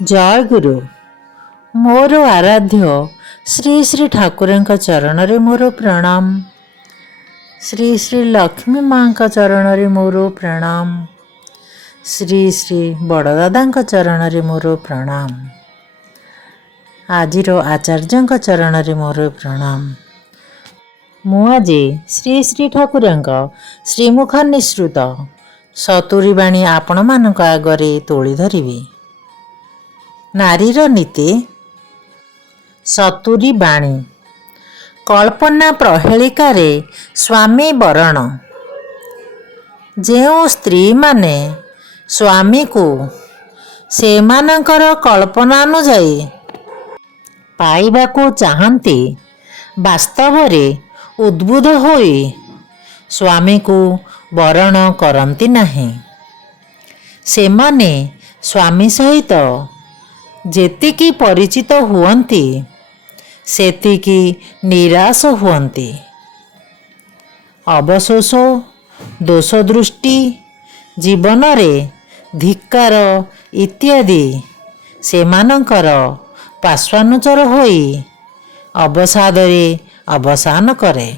जय गुरु। मोर आराध्य श्री श्री ठाकुर चरण रे मोर प्रणाम। श्री श्री लक्ष्मी माँ का चरण रे मोर प्रणाम। श्री श्री बड़दादा चरण रे मोर प्रणाम। आजिर आचार्य चरण रे मोर प्रणाम। मु आज श्री श्री ठाकुर श्रीमुख निसृत 70 बाणी आपण मानक आगरे तोली धरिबी। नारीर नीति 70 बाणी। कल्पना प्रहेलिकारे स्वामी बरण। जो स्त्री माने स्वामी को सेमानंकर कल्पना अनुजाई पाइबाकू चाहती वास्तव रे उद्बुद्ध होई स्वामी को बरण करती नहीं। सेमाने स्वामी सहित जेतिकी परिचित हुअन्ति सेतिकी निराश हुअन्ति। अवशोष दोष दृष्टि जीवन रे धिक्कार इत्यादि सेमानंकर पार्श्वानुचर होई अवसादरे अवसान करे।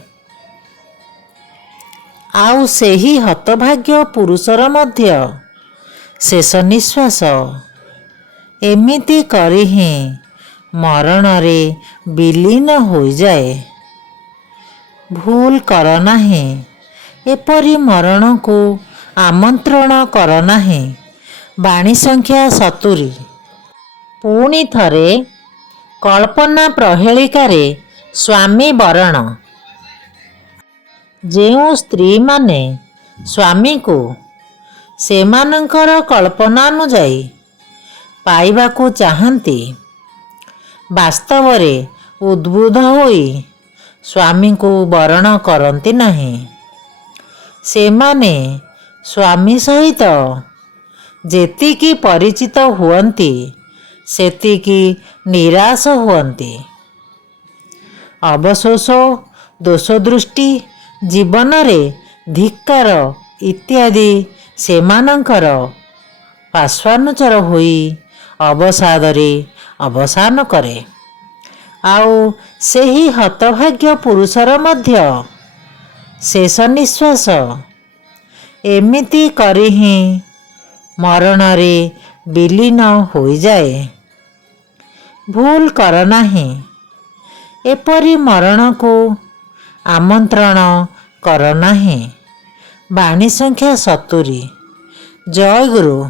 आउ सेही हतभाग्य पुरुषर मध्य शेष निश्वास एमिति करी ही मरण रे विलीन हो जाए। भूल कर नाही एपरी मरण को आमंत्रण कर नाही। बाणी संख्या 70। पुणी थरे कल्पना प्रहेलिकारे स्वामी बरण। जो स्त्री माने स्वामी को सेमानंकर कल्पना अनुजाई पाइबाकू चाहती वास्तव रे उद्बुद्ध होई स्वामी को बरण करती नहीं। सेमाने स्वामी सहित जेतिकी परिचित हुअन्ति सेतिकी निराश हुअन्ति। अवशोष दोष दृष्टि जीवन रे धिक्कार इत्यादि सेमानंकर पार्श्वानुचर होई अवसादरे अवसान करे। आउ सेही हतभाग्य पुरुषर मध्य शेष निश्वास एमिति करी ही मरण रे विलीन हो जाए। भूल कर नाही एपरी मरण को आमंत्रण कर नाही। बाणी संख्या 70। जय गुरु।